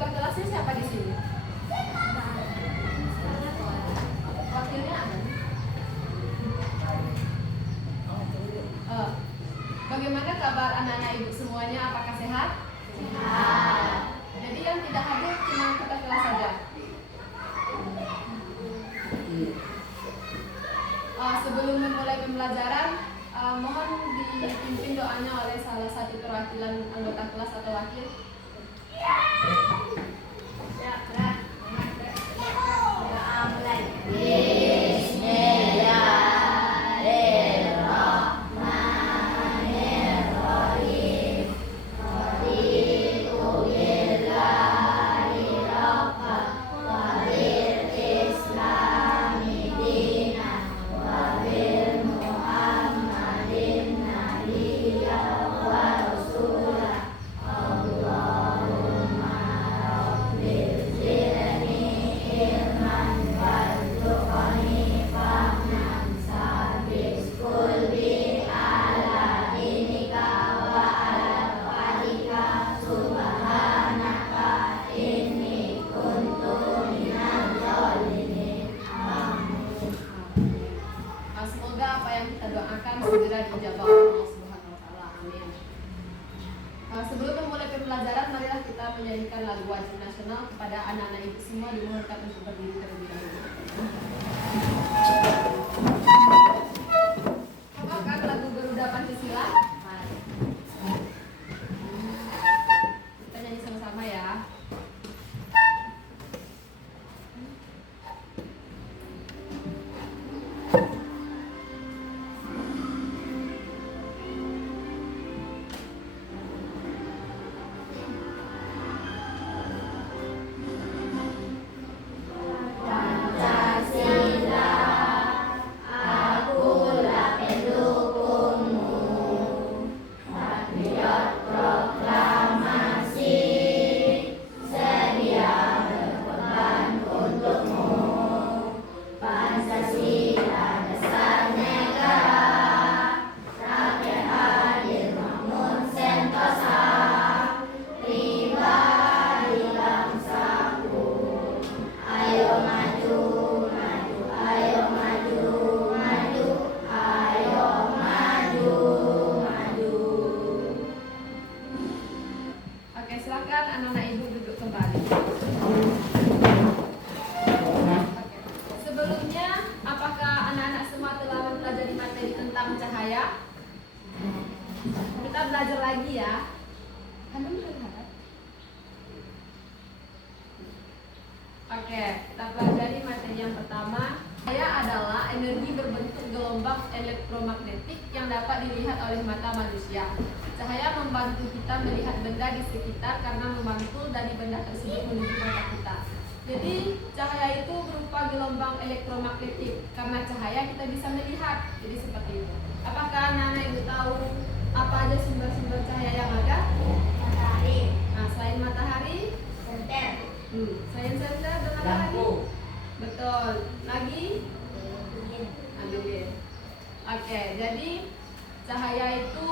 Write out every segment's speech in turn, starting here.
tugas kelasnya siapa di sini? Wakilnya ada? Bagaimana kabar anak-anak ibu semuanya? Apakah sehat? Sehat. Jadi yang tidak hadir cuma kita kelas saja. Sebelum memulai pembelajaran, mohon dipimpin doanya oleh salah satu perwakilan anggota kelas atau wakil. Segera dijawab Allah Subhanahu wa taala. Amin. Sebelum memulai pembelajaran, marilah kita menyanyikan lagu wajib nasional kepada anak-anak ibu semua, dimohonkan untuk berdiri terlebih dahulu. Apakah lagu Garuda Pancasila? Kita nyanyi sama-sama ya. Kita belajar lagi ya. Oke, kita pelajari materi yang pertama. Cahaya adalah energi berbentuk gelombang elektromagnetik yang dapat dilihat oleh mata manusia. Cahaya membantu kita melihat benda di sekitar karena memantul dari benda tersebut menuju mata kita. Jadi cahaya itu berupa gelombang elektromagnetik. Karena cahaya kita bisa melihat. Jadi seperti itu. Apakah anak-anak ibu tahu apa aja sumber-sumber cahaya yang ada? Matahari. Nah, selain matahari, senter. Selain senter dan matahari. Betul. Lagi? Angin. Oke, jadi cahaya itu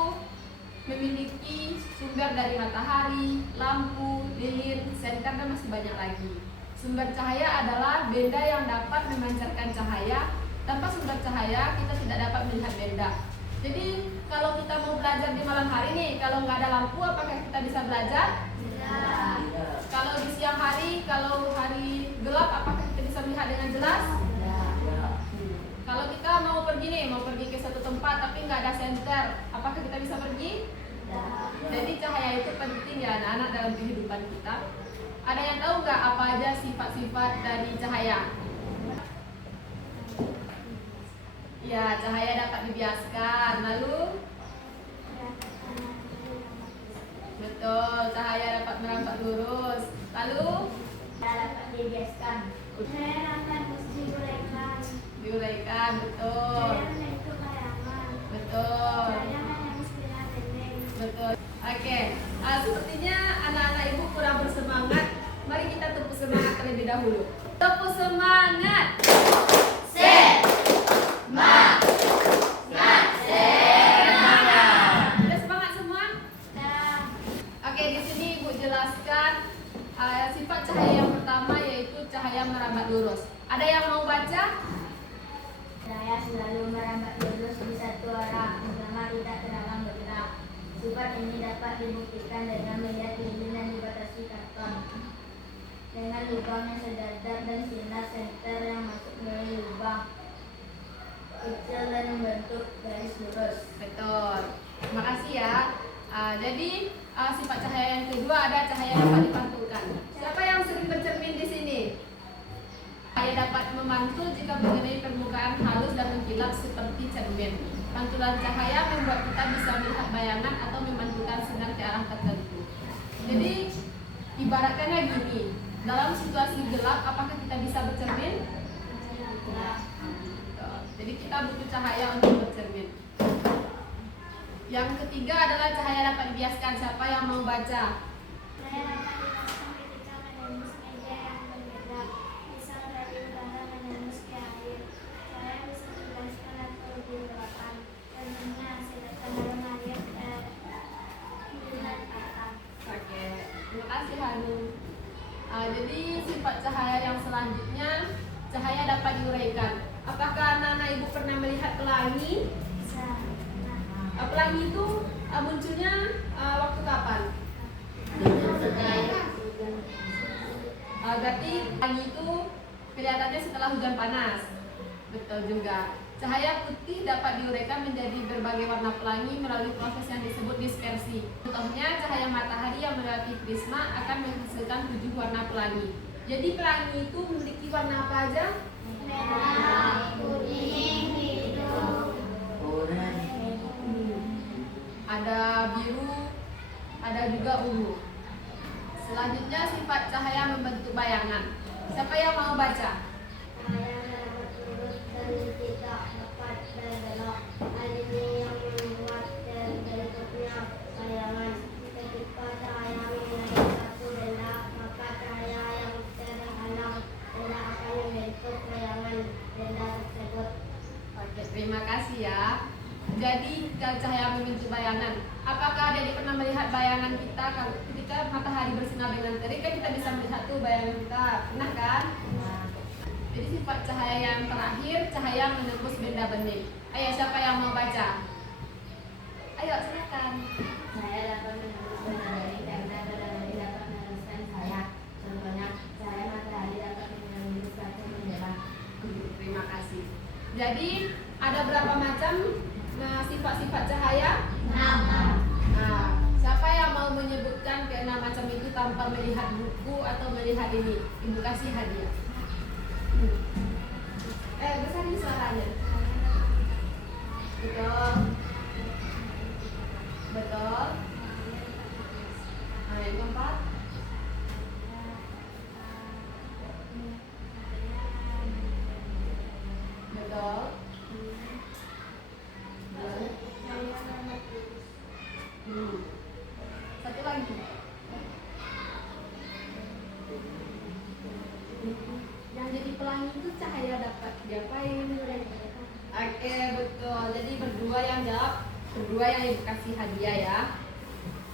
memiliki sumber dari matahari, lampu, lilin, senter dan masih banyak lagi. Sumber cahaya adalah benda yang dapat memancarkan cahaya. Tanpa sumber cahaya kita tidak dapat melihat benda. Jadi kalau kita mau belajar di malam hari nih, kalau nggak ada lampu, apakah kita bisa belajar? Tidak. Kalau di siang hari, kalau hari gelap, apakah kita bisa melihat dengan jelas? Tidak. Kalau kita mau pergi nih, mau pergi ke satu tempat tapi nggak ada senter, apakah kita bisa pergi? Tidak. Jadi cahaya itu penting ya anak-anak dalam kehidupan kita. Ada yang tahu nggak apa aja sifat-sifat dari cahaya? Ya, cahaya dapat dibiaskan. Lalu? Betul, cahaya dapat merambat lurus. Lalu? Dapat dibiaskan. Cahaya dapat diuraikan. Diuraikan, betul. Cahaya menentukan bayangan. Betul. Cahaya menginspirasi pendek. Betul. Oke, sepertinya anak-anak ibu kurang bersemangat. Mari kita tepuk semangat terlebih dahulu. Tepuk semangat. Udah semangat semua? Oke, di sini Ibu jelaskan Sifat cahaya yang pertama yaitu cahaya merambat lurus. Ada yang mau baca? Cahaya selalu merambat lurus di satu arah, selama tidak terhalang bergerak. Sifat ini dapat dibuktikan dengan melihat lilin yang dibatasi karton dengan lubang yang sejajar dan sinar senter yang masuk melalui lubang kecil dan membentuk garis lurus. Betul. Terima kasih ya. Jadi sifat cahaya yang kedua ada cahaya dapat dipantulkan. Siapa yang sering bercermin di sini? Cahaya dapat memantul jika mengenai permukaan halus dan mengkilap seperti cermin. Pantulan cahaya membuat kita bisa melihat bayangan atau memantulkan sinar ke arah tertentu. Jadi ibaratkannya gini, dalam situasi gelap apakah kita bisa bercermin? Jadi kita butuh cahaya untuk bercermin. Yang ketiga adalah cahaya dapat dibiaskan. Siapa yang mau baca? Cahaya dapat dipasang ketika menembus meja yang berbeda, misal dari udara menembus ke air. Cahaya bisa dibiaskan atau digelapkan, tentunya hasil dalam air dan atas. Oke, terima kasih Hanum. Jadi sifat cahaya yang selanjutnya cahaya dapat diuraikan. Apakah anak-anak ibu pernah melihat pelangi? Bisa. Pelangi itu munculnya waktu kapan? Berarti pelangi itu kelihatannya setelah hujan panas. Betul juga. Cahaya putih dapat diuraikan menjadi berbagai warna pelangi melalui proses yang disebut dispersi. Contohnya cahaya matahari yang melewati prisma akan menghasilkan 7 warna pelangi. Jadi pelangi itu memiliki warna apa aja? Merah, kuning, hijau, Ada biru, ada juga ungu. Selanjutnya sifat cahaya membentuk bayangan. Siapa yang mau baca? cahaya merambat lurus dan tidak dapat berbelok. Hal ini yang membuat terbentuknya bayangan. Ketika cahaya mengenai satu benda, maka cahaya yang terhalang benda akan membentuk bayangan benda tersebut. Oke, terima kasih ya. Jadi cahaya membentuk bayangan. Apakah adik pernah melihat bayangan kita kalau ketika matahari bersinar dengan terik kan kita bisa melihat tuh bayangan kita, pernah kan? Jadi sifat cahaya yang terakhir cahaya menembus benda bening. Ayo siapa yang mau baca? Ayo silakan. Cahaya dapat menembus benda bening karena benda bening dapat meneruskan cahaya. Contohnya, cahaya matahari dapat menembus kaca jendela. Terima kasih. Jadi ada berapa macam sifat-sifat cahaya? 6. Nah, siapa yang mau menyebutkan ke-6 macam itu tanpa melihat buku atau melihat ini? Ibu kasih hadiah. Besarin suaranya. Betul. Betul. Yang keempat. Betul. Satu lagi. Yang jadi pelangi itu cahaya dapat diapain? Oke, betul. Jadi berdua yang jawab, berdua yang ibu kasih hadiah ya.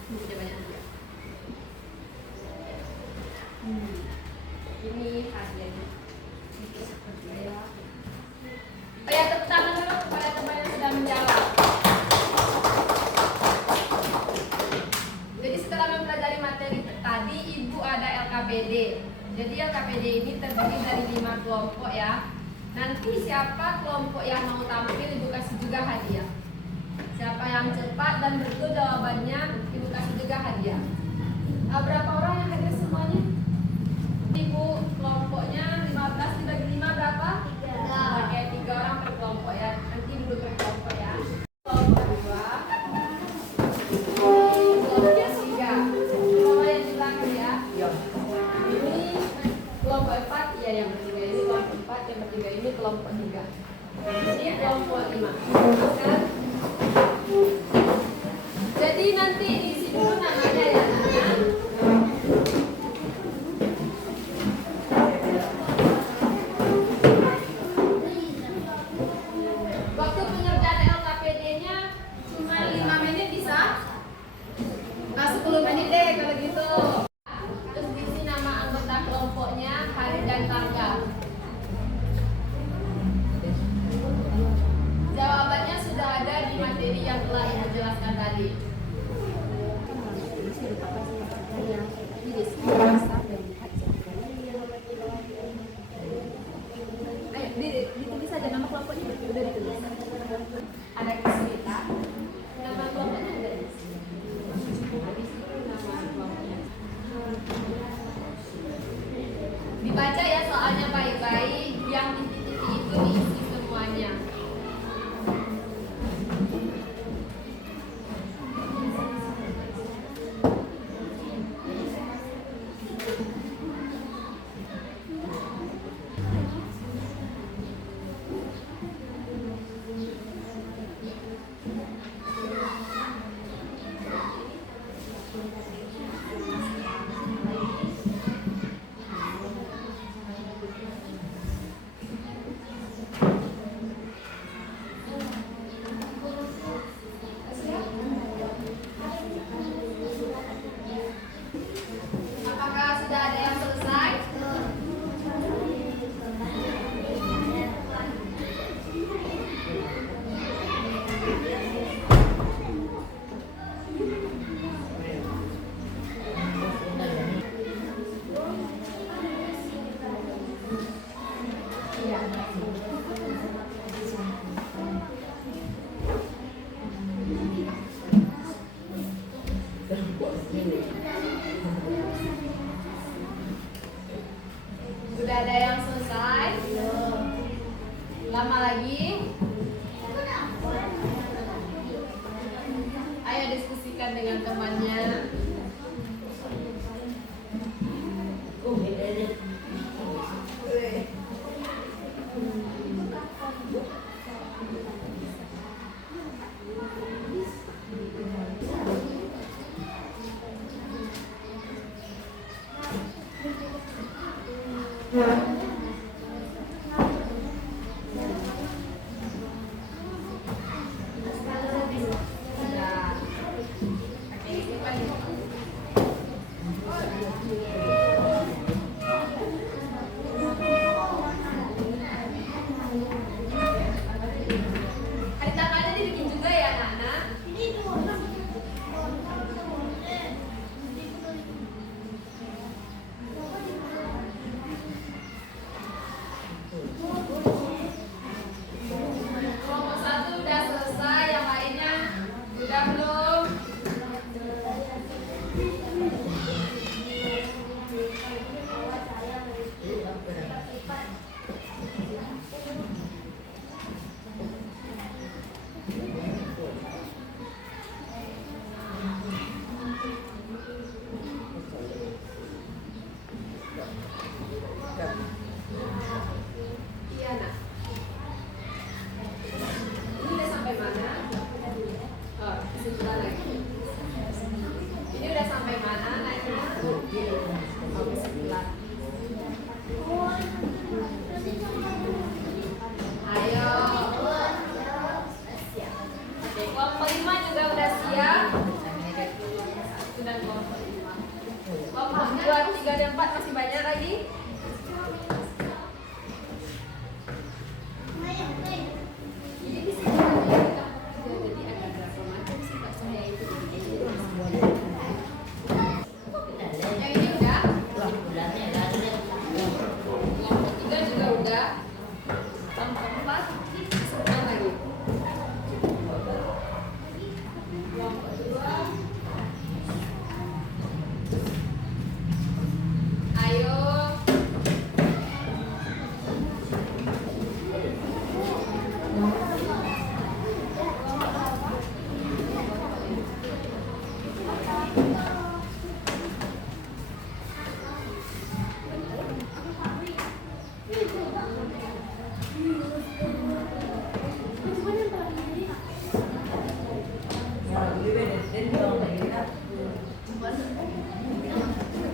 Ini banyak hadiah. Ini hadiahnya. Ya, tepuk tangan dulu kepada teman yang sudah menjawab. Jadi setelah mempelajari materi tadi, ibu ada LKPD. Jadi LKPD ini terdiri dari 5 kelompok ya. Nanti siapa kelompok yang mau tampil, ibu kasih juga hadiah. Siapa yang cepat dan betul jawabannya, ibu kasih juga hadiah. Berapa orang yang hadir semuanya? Ibu kelompoknya 15 dibagi 5 berapa? 3. Oke, 3 orang per kelompok ya. Nanti duduk per kelompok ya. Kelompok 2, kelompok 3. Kelompok yang di belakang ya. Ini kelompok 4, ya yang bertiga ini kelompok 4, yang bertiga ini kelompok 3. Ini kelompok 5. Kan? Jadi nanti di situ namanya ya. Waktu pengerjaan LKPD-nya cuma 5 menit bisa? 10 menit deh kalau gitu. Terus di sini Dibaca ya soalnya baik-baik, yang titik-titik itu diisi semuanya. Apakah sudah ada yang selesai? Iya. Sudah ada yang selesai? Lama lagi? Ayo diskusikan dengan temannya. Sudah. Oke, ini balik. Hari tangannya dibikin juga ya anak-anak. Kelompok 1 udah selesai, yang lainnya udah belum? Iya, nak. Ini udah sampai mana? Oh, kesimpulan lagi. Ini udah sampai mana naiknya? Oh, kesimpulan. Ayo. Oke, kelompok 5 juga udah siap. Sudah kelompok 5. Kelompok 2, 3, dan 4 masih banyak lagi. Jadi di sini kita jadi ada berapa macam sih baksonya itu? Yang ini udah? Kelompok 3 juga udah. Kelompok 4 sebentar lagi. Kelompok 2. Ayo.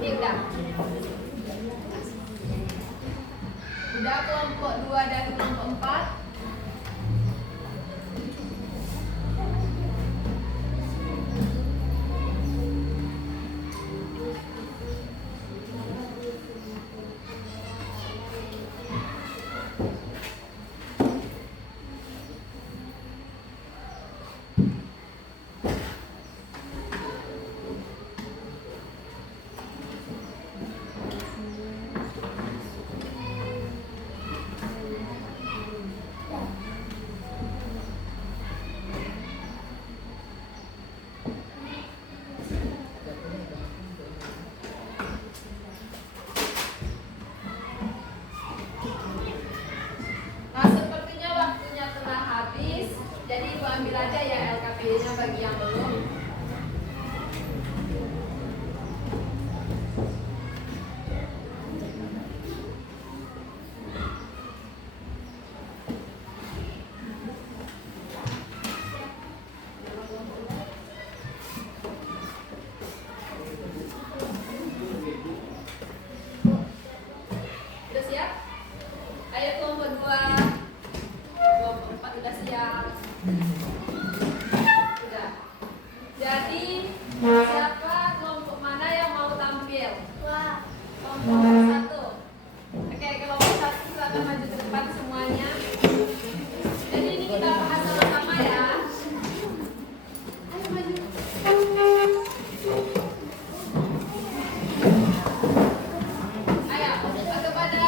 Ini udah. Udah kelompok 2 dan kelompok 4. HP-nya bagi yang belum. Udah siap? Ayo kelompok 2. Kelompok 4 udah siap. Udah. Jadi siapa kelompok mana yang mau tampil? Wah. Kelompok 1. Oke, kelompok 1 silakan maju ke depan semuanya. Jadi ini kita bahas sama-sama ya. Ayo maju. Ayo, kepada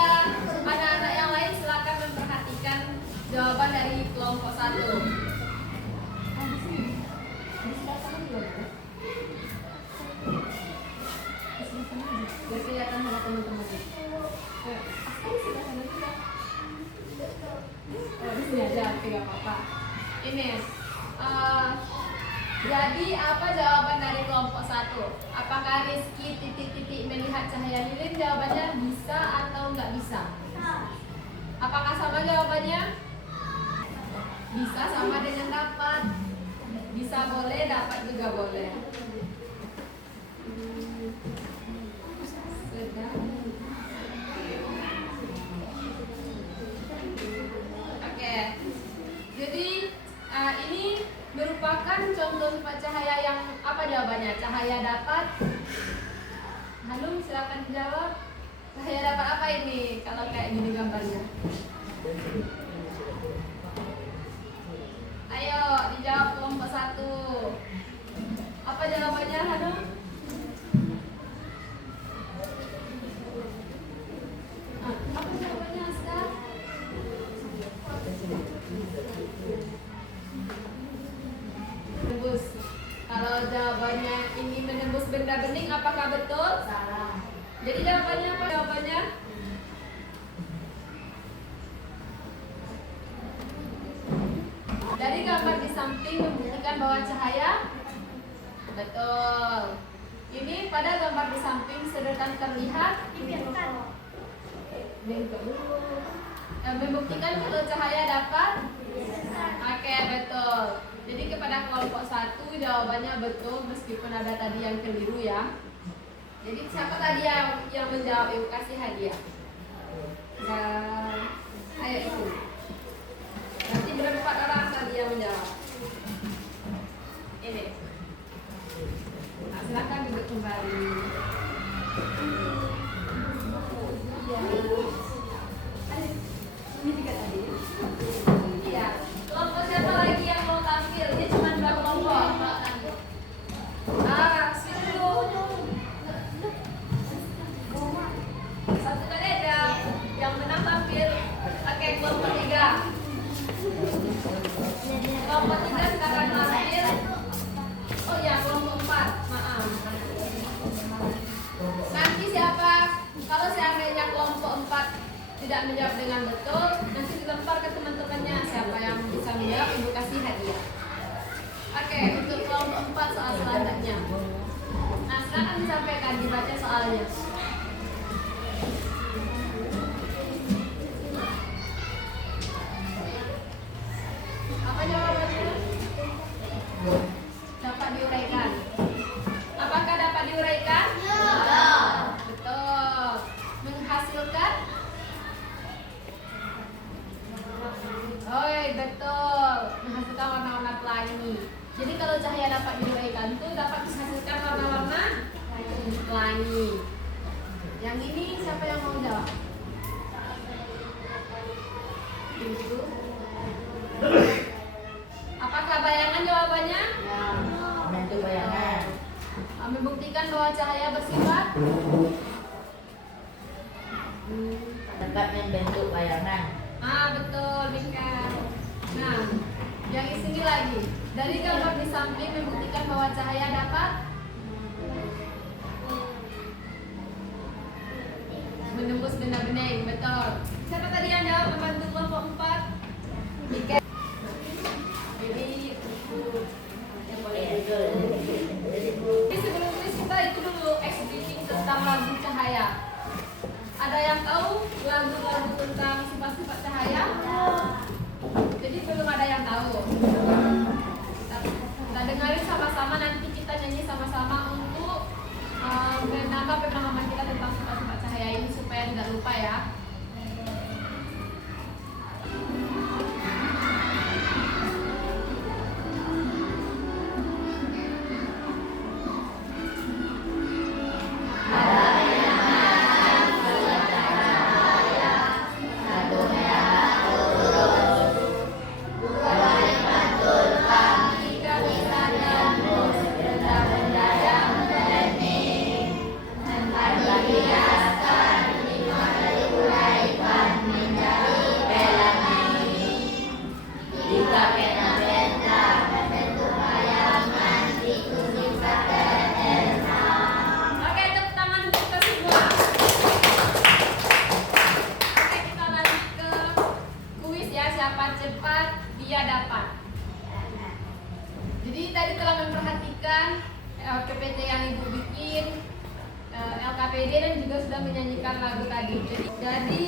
anak-anak yang lain silakan memperhatikan jawaban dari kelompok 1. Biar kelihatan sama teman-teman. Oh, di sini aja, oke, gak apa-apa. Ini, jadi apa jawaban dari kelompok 1? Apakah Rizky titik-titik melihat cahaya lilin? Jawabannya bisa atau nggak bisa? Apakah sama jawabannya? Bisa sama dengan dapat. Bisa boleh, dapat juga boleh. Oke, jadi ini merupakan contoh sifat cahaya yang apa jawabannya? Cahaya dapat. Hanum silakan dijawab. Cahaya dapat apa ini? Kalau kayak gini gambarnya. Ayo dijawab kelompok 1. Apa jawabannya Hanum? Apa jawabannya Askar? Menembus. Kalau jawabannya ini menembus benda bening, apakah betul? Salah. Jadi jawabannya apa jawabannya? Dari gambar di samping membuktikan bahwa cahaya betul. Ini pada gambar di samping sedangkan terlihat membuktikan kalau cahaya dapat. Oke, betul. Jadi kepada kelompok 1 jawabannya betul meskipun ada tadi yang keliru ya. Jadi siapa tadi yang menjawab? Ibu kasih hadiah. Dan ayo itu. Nanti berempat orang tadi yang menjawab. Ini. Nah, silakan duduk kembali. Iya. Ayo, ini juga tadi. Iya. Kelompok siapa lagi yang mau tampil? Ini cuma 2 kelompok. Switch dulu. Satu kali aja. Yang menang tampil. Oke, kelompok 3. Kelompok 3 sekarang tampil. Oh ya, kelompok 4. Maaf. Nanti siapa? Kalau seandainya kelompok 4 tidak menjawab dengan betul, nanti dilempar ke teman-temannya. Siapa yang bisa menjawab, ibu kasih hadiah. Oke, untuk kelompok 4 soal selanjutnya. Nah, silakan disampaikan, dibaca soalnya. Apa jawabannya? Dapat diuraikan. Apakah dapat diuraikan? Ya. Betul. Menghasilkan? Oh, betul. Menghasilkan warna-warna pelangi. Jadi kalau cahaya dapat diuraikan itu dapat menghasilkan warna-warna pelangi. Yang ini siapa yang mau jawab? Itu. Apakah bayangan jawabannya? Ya, membentuk bayangan. Membuktikan bahwa cahaya bersifat Dapat membentuk bayangan. betul, Mika. Nah, yang di sini lagi. Dari gambar di samping membuktikan bahwa cahaya dapat menembus benda bening. Betul. Siapa tadi yang jawab membantu kelompok 4? Mika. Jadi Jadi sebelum kuis kita itu dulu explaining tentang lagu cahaya. Ada yang tahu lagu-lagu tentang sifat-sifat cahaya? Jadi belum ada yang tahu. Kita dengarin sama-sama, nanti kita nyanyi sama-sama untuk menambah pemahaman kita tentang sifat-sifat cahaya ini supaya tidak lupa ya. Oke, tepuk tangan untuk kita semua. Oke, kita lanjut ke kuis ya. Siapa cepat dia dapat. Jadi tadi telah memperhatikan LKPT yang ibu bikin, LKPD, dan juga sudah menyanyikan lagu tadi. Jadi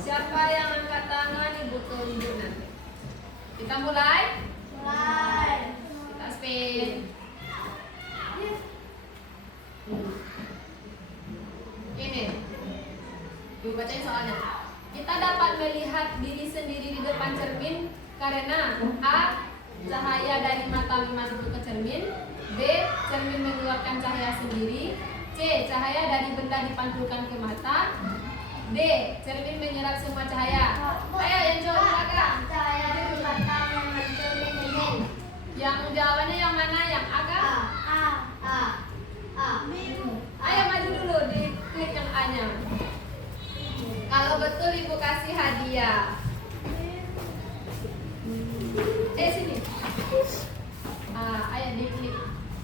siapa yang angkat tangan ibu tunjuk nanti. Kita mulai. Kita spin. Ini, ibu bacain soalnya. Kita dapat melihat diri sendiri di depan cermin karena A. Cahaya dari mata memantul ke cermin. B. Cermin mengeluarkan cahaya sendiri. C. Cahaya dari benda dipantulkan ke mata. D. Cermin menyerap semua cahaya. Ayo yang jawab agak. Yang jawabannya yang mana? Yang agak? Ayo maju dulu, diklik yang A-nya. Kalau betul ibu kasih hadiah. Sini. Ayo diklik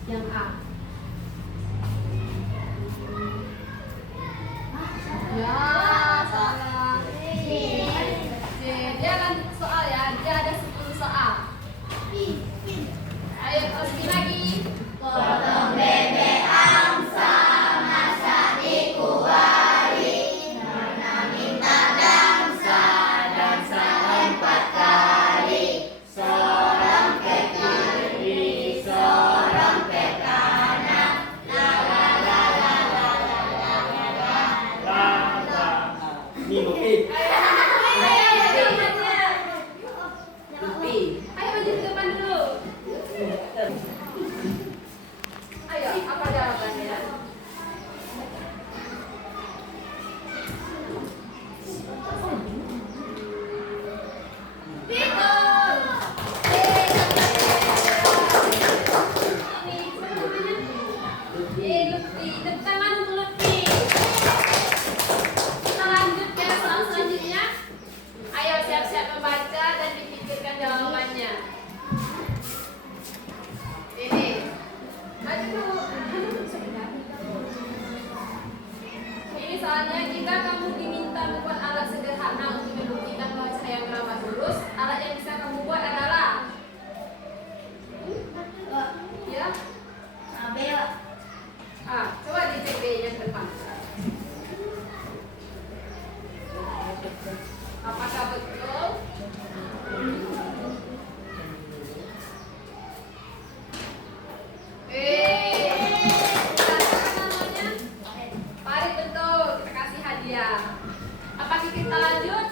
yang A. Ya, salah. Dia lanjut soal ya. Dia ada 10 soal. Ayo terus lagi. Potong bebek angsa, masak di kuali, Nona minta dansa, dansa 4 kali, sorong ke kiri, sorong ke kanan, la la la la la la la la la. Ayo Maju ke depan dulu. Ayo, apa jawabannya? Betul. Ini Lutfi. Tepuk tangan untuk Lutfi. Kita lanjut ke soal selanjutnya. Ayo siap-siap membaca dan dipikirkan jawabannya. Ini. Maju dulu. Ini soalnya jika kamu diminta membuat alat sederhana untuk membuktikan bahwa cahaya merambat lurus, alat yang bisa kamu buat adalah ya. Coba dicek B yang depan. Apakah betul? Namanya Farid, betul. Kita kasih hadiah. Apakah kita lanjut?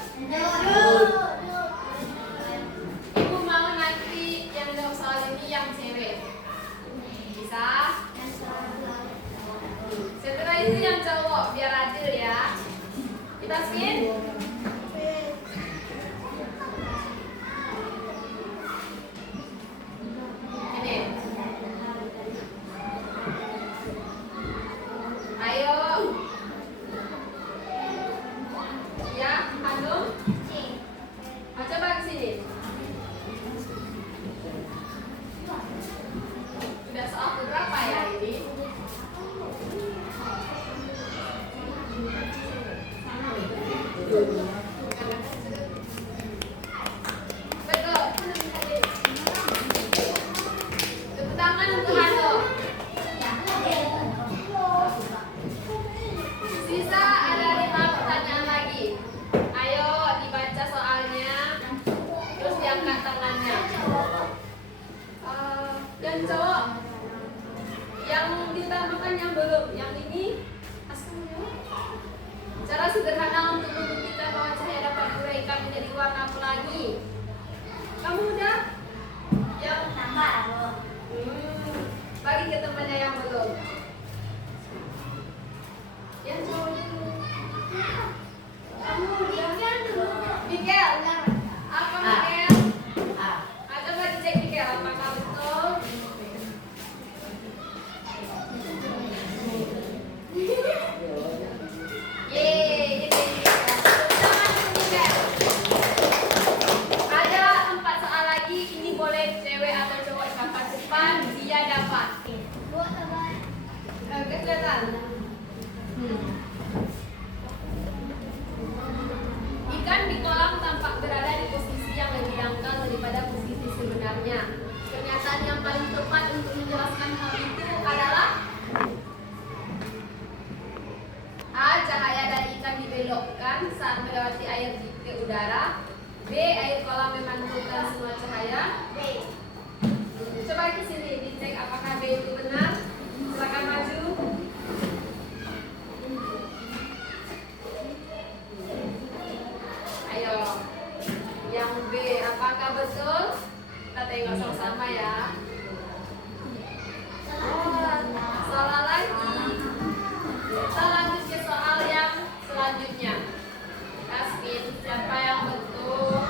Ibu mau nanti yang jawab soal ini yang cewek. Bisa? Setelah itu yang cowok biar adil ya. Kita spin. Ini. Ayo. Ya, Hanum. Coba ke sini. Sudah soal berapa ya ini? Betul. Tepuk tangan untuk sederhana untuk membuktikan bahwa cahaya dapat diuraikan menjadi warna pelangi. Kamu udah? Yang Tambah aku. bagi ke temannya yang belum. Yang cowoknya dulu. Kamu udah? Miguel. Apa Miguel? A. Coba dicek Miguel apakah betul? Yeay, ini. Selamat Miguel. Ada 4 soal lagi. Ini boleh cewek atau cowok dapat depan. Dia dapat. Buat tambah. Kelihatan. Ikan di kolam tampak berada di posisi yang lebih dangkal daripada posisi sebenarnya. Pernyataan yang paling tepat untuk menjelaskan hal itu adalah A. Cahaya dari ikan dibelokkan saat melewati air ke udara. B. Air kolam memantulkan semua cahaya. Coba ke sini dicek apakah B itu benar. Silakan maju. Ayo, yang B apakah betul? Kita tengok sama-sama ya. Oh, salah lagi. Kita lanjut ke soal yang selanjutnya. Kasmin, siapa yang betul?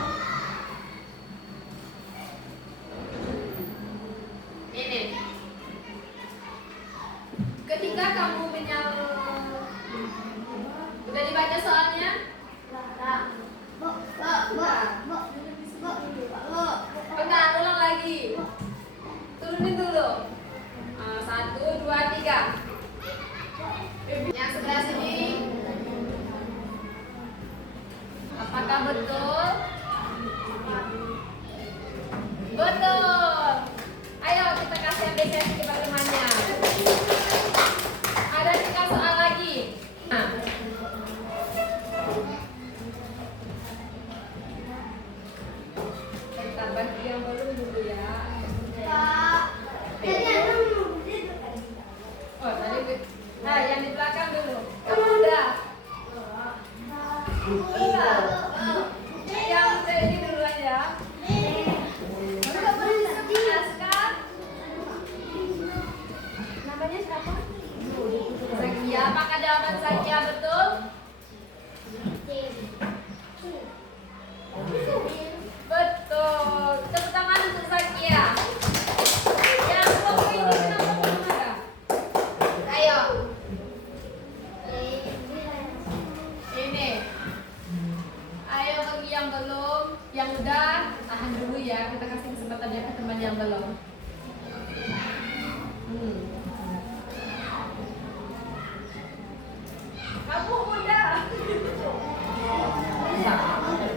Ini. Ketika kamu udah dibaca soalnya? Bentar, ulang lagi. Turunin dulu. 1, 2, 3. Yang sebelah sini. Apakah betul? Betul. Ayo kita kasih apresiasi kepada temannya. Ada 3 soal lagi. Nah. Bentar, bagi yang belum dulu ya. Oh, tadi. Nah, yang di belakang dulu. Kamu udah? Udah. Yang ini dulu aja. Namanya siapa? Zakia. Apakah jawaban Zakia betul? Betul. Tepuk tangan untuk Zakia. Yang kelompok ini kenapa belum ada? Ayo. Ini. Ayo bagi yang belum, yang udah tahan dulu ya. Kita kasih kesempatan ya ke teman yang belum. Kamu udah.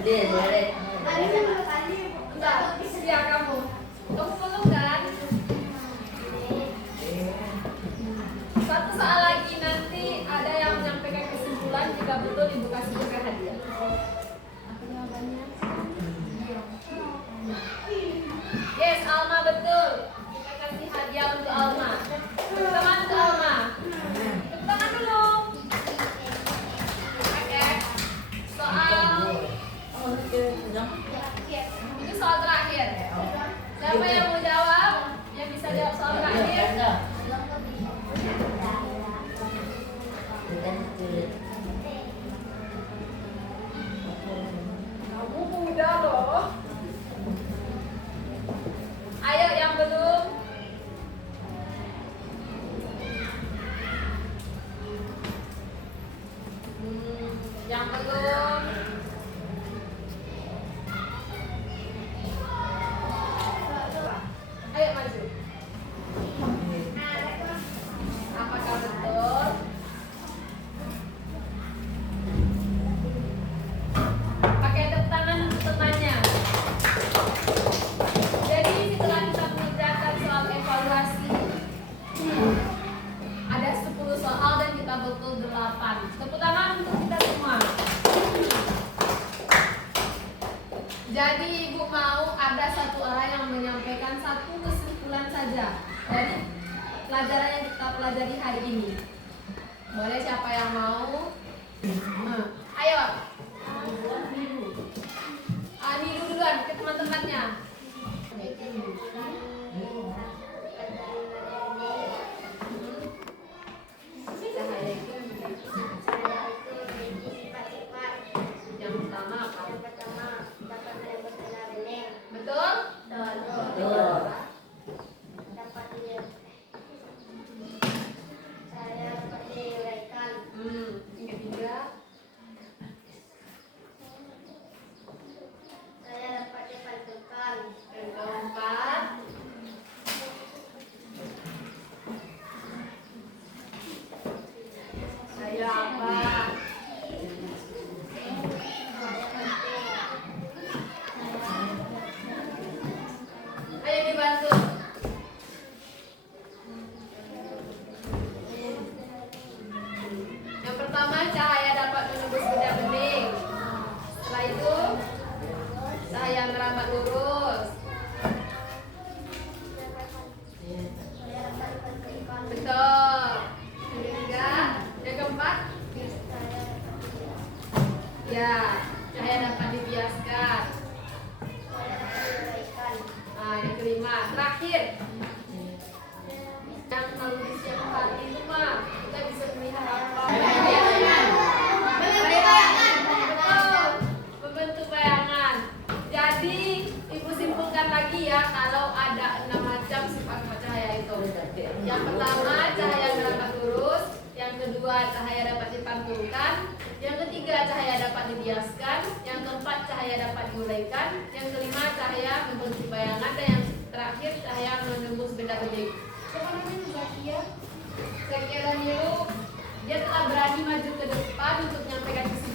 Dia boleh. Enggak, siap kamu. Kamu belum kan? Satu soal lagi nanti ada yang menyampaikan kesimpulan. Jika betul ibu kasih juga hadiah. Apa jawabannya? Yes, Alma betul. Kita kasih hadiah untuk Alma. Tepuk tangan untuk Alma. Tepuk tangan dulu. Oke. Soal ini soal terakhir. Siapa yang mau jawab? Yang bisa jawab soal terakhir? Kamu muda loh. Ayo yang belum. Yang belum. Ayo maju. Apakah betul? Pakai tepuk tangan untuk temannya. Jadi setelah kita mengerjakan soal evaluasi, ada 10 soal dan kita betul 8. Tepuk tangan untuk kita semua. Jadi ibu mau ada satu orang yang menyampaikan satu kesimpulan saja dari pelajaran yang kita pelajari hari ini. Boleh siapa yang mau? Ayo. Niru duluan ke teman-temannya. Cahaya itu yang pertama apa? Betul? Betul. Yang ketiga. Yang keempat. Saya apa? Ayo dibantu. Yang pertama, cahaya dapat menembus benda bening. Setelah itu, cahaya merambat lurus. Betul. Yang ketiga, yang keempat, ya, cahaya dapat dibiaskan. Nah, yang kelima, terakhir, yang kalau di siang hari itu mah kita bisa melihat apa? Betul, membentuk bayangan. Jadi ibu simpulkan lagi ya kalau ada 6 macam sifat cahaya itu. Yang pertama, cahaya merambat lurus. Yang kedua, cahaya dapat dipantulkan. Yang ketiga, cahaya dapat dibiaskan. Yang keempat, cahaya dapat diuraikan. Yang kelima, cahaya membentuk bayangan. Dan yang terakhir, cahaya menembus benda bening. Siapa namanya Zakia? Zakia Danielu. Dia telah berani maju ke depan untuk menyampaikan visi